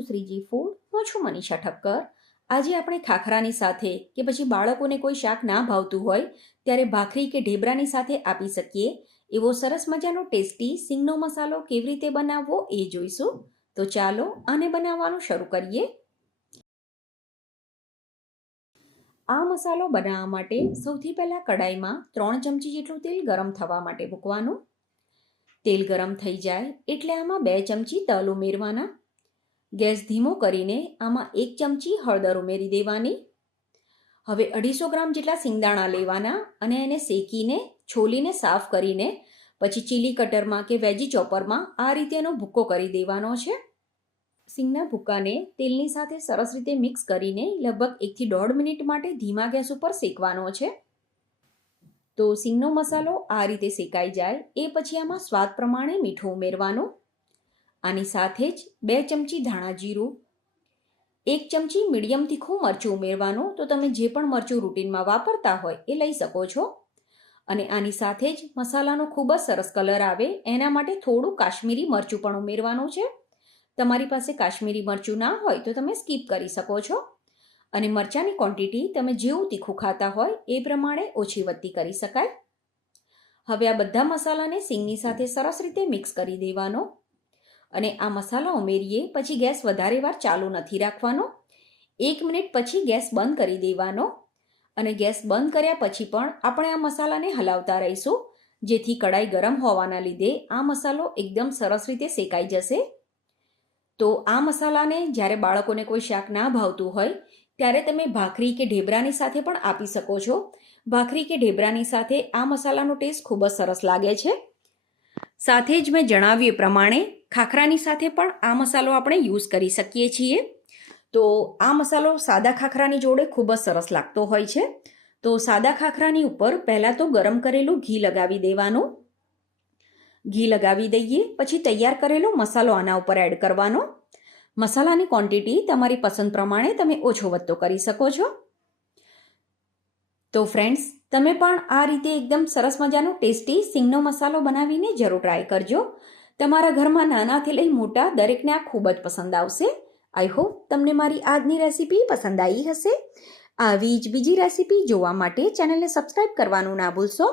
Two Shriji food. હું છું મનીષા ઠક્કર. આજે આપણે ખાખરાની સાથે કે પછી બાળકોને કોઈ શાક ના ભાવતું હોય ત્યારે ભાખરી કે ઢેબરાની સાથે આપી શકીએ એવો સરસ મજાનો ટેસ્ટી સિંગનો મસાલો કેવી રીતે બનાવવો એ જોઈશું. તો ચાલો આને બનાવવાનું શરૂ કરીએ. આ મસાલો બનાવવા માટે સૌથી પહેલાં કડાઈમાં 3 ચમચી જેટલું તેલ ગરમ થવા માટે મૂકવાનું. તેલ ગરમ થઈ જાય એટલે આમાં 2 ચમચી તલ ઉમેરવાના. ગેસ ધીમો કરીને આમાં 1 ચમચી હળદર ઉમેરી દેવાની. હવે 250 ગ્રામ જેટલા સિંગદાણા લેવાના અને એને શેકીને છોલીને સાફ કરીને પછી ચીલી કટરમાં કે વેજી ચોપરમાં આ રીતે એનો ભૂક્કો કરી દેવાનો છે. સિંગના ભૂક્કાને તેલની સાથે સરસ રીતે મિક્સ કરીને લગભગ 1 થી 1.5 મિનિટ માટે ધીમા ગેસ ઉપર શેકવાનો છે. તો સિંગનો મસાલો આ રીતે શેકાઈ જાય એ પછી આમાં સ્વાદ પ્રમાણે મીઠું ઉમેરવાનું. આની સાથે જ 2 ચમચી ધાણા જીરું, 1 ચમચી મીડિયમ તીખું મરચું ઉમેરવાનું. તો તમે જે પણ મરચું રૂટીનમાં વાપરતા હોય એ લઈ શકો છો. અને આની સાથે જ મસાલાનો ખૂબ જ સરસ કલર આવે એના માટે થોડું કાશ્મીરી મરચું પણ ઉમેરવાનું છે. તમારી પાસે કાશ્મીરી મરચું ના હોય તો તમે સ્કીપ કરી શકો છો. અને મરચાંની ક્વોન્ટિટી તમે જેવું તીખું ખાતા હોય એ પ્રમાણે ઓછી વધતી કરી શકાય. હવે આ બધા મસાલાને સિંગની સાથે સરસ રીતે મિક્સ કરી દેવાનો. અને આ મસાલા ઉમેરીએ પછી ગેસ વધારે વાર ચાલુ નથી રાખવાનો. 1 મિનિટ પછી ગેસ બંધ કરી દેવાનો. અને ગેસ બંધ કર્યા પછી પણ આપણે આ મસાલાને હલાવતા રહીશું, જેથી કડાઈ ગરમ હોવાના લીધે આ મસાલો એકદમ સરસ રીતે શેકાઈ જશે. તો આ મસાલાને જ્યારે બાળકોને કોઈ શાક ના ભાવતું હોય ત્યારે તમે ભાખરી કે ઢેબરાની સાથે પણ આપી શકો છો. ભાખરી કે ઢેબરાની સાથે આ મસાલાનો ટેસ્ટ ખૂબ જ સરસ લાગે છે. સાથે જ મેં જણાવ્યું એ પ્રમાણે ખાખરાની સાથે પણ આ મસાલો આપણે યુઝ કરી શકીએ છીએ. તો આ મસાલો સાદા ખાખરાની જોડે ખૂબ જ સરસ લાગતો હોય છે. તો સાદા ખાખરાની ઉપર પહેલાં તો ગરમ કરેલું ઘી લગાવી દેવાનું. ઘી લગાવી દઈએ પછી તૈયાર કરેલો મસાલો આના ઉપર એડ કરવાનો. મસાલાની ક્વોન્ટિટી તમારી પસંદ પ્રમાણે તમે ઓછો વધતો કરી શકો છો. તો ફ્રેન્ડ્સ, તમે પણ આ રીતે એકદમ સરસ મજાનો ટેસ્ટી સિંગનો મસાલો બનાવીને જરૂર ટ્રાય કરજો. તમારા ઘરમાં નાનાથી લઈ મોટા દરેકને આ ખૂબ જ પસંદ આવશે. આઈ હોપ તમને મારી આજની રેસીપી પસંદ આવી હશે. આવી જ બીજી રેસીપી જોવા માટે ચેનલને સબસ્ક્રાઈબ કરવાનું ના ભૂલશો.